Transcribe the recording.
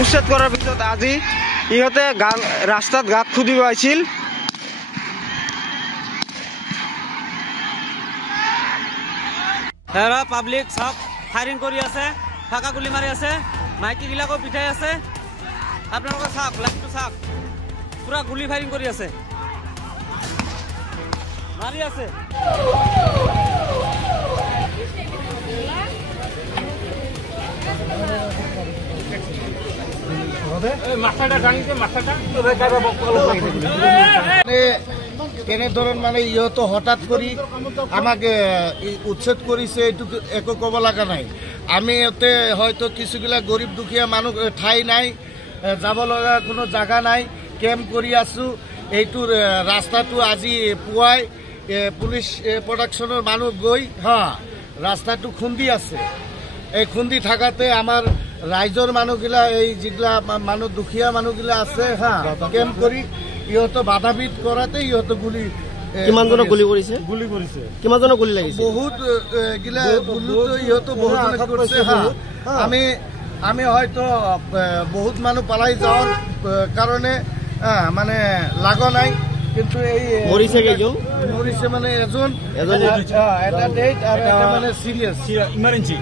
উচ্ছেদ কৰাৰ পিছত আজি ইহঁতে ৰাস্তাত গাঁত খুদিব আহিছিল। পাব্লিক চাওক ফায়াৰিং কৰি আছে, ফাঁকা গুলি মাৰি আছে, মাইকীবিলাকো পিঠাই আছে। আপোনালোকে চাওক, লাইনটো চাওক, পুৰা গুলি ফায়াৰিং কৰি আছে, মাৰি আছে। কেনেধৰণ মানে ইহঁতো হঠাৎ কৰি আমাক উচ্ছেদ কৰিছে, এইটো একো ক'ব লগা নাই। আমি ইয়াতে হয়তো কিছুবিলাক গৰীব দুখীয়া মানুহ ঠাই নাই, যাব লগা কোনো জাগা নাই, কেম্প কৰি আছোঁ। এইটো ৰাস্তাটো আজি পুৱাই পুলিচ প্ৰডাকশ্যনৰ মানুহ গৈ ৰাস্তাটো খুন্দি আছে। এই খুন্দি থাকাতে আমাৰ ৰাইজৰ মানুহগিলা, এই যিগিলা মানুহ দুখীয়া মানুহগিলা আছে কেম্প কৰি ইহঁতো বাধাবিধ কৰাতে ইহঁতো গুলি। কিমানজনক গুলি কৰিছে? গুলি কৰিছে। কিমানজনক গুলি লাগিছে? বহুত গিলা গুলিতো ইহঁতো বহুত কৰিছে। আমি হয়তো বহুত মানুহ পালাই যাওঁ কাৰণে মানে লাগা নাই, কিন্তু এই মৰিছে কেইজন? মৰিছে মানে এজন, এটা ডেথ আৰু এটা মানে চিৰিয়াছ ইমাৰ্জেঞ্চি।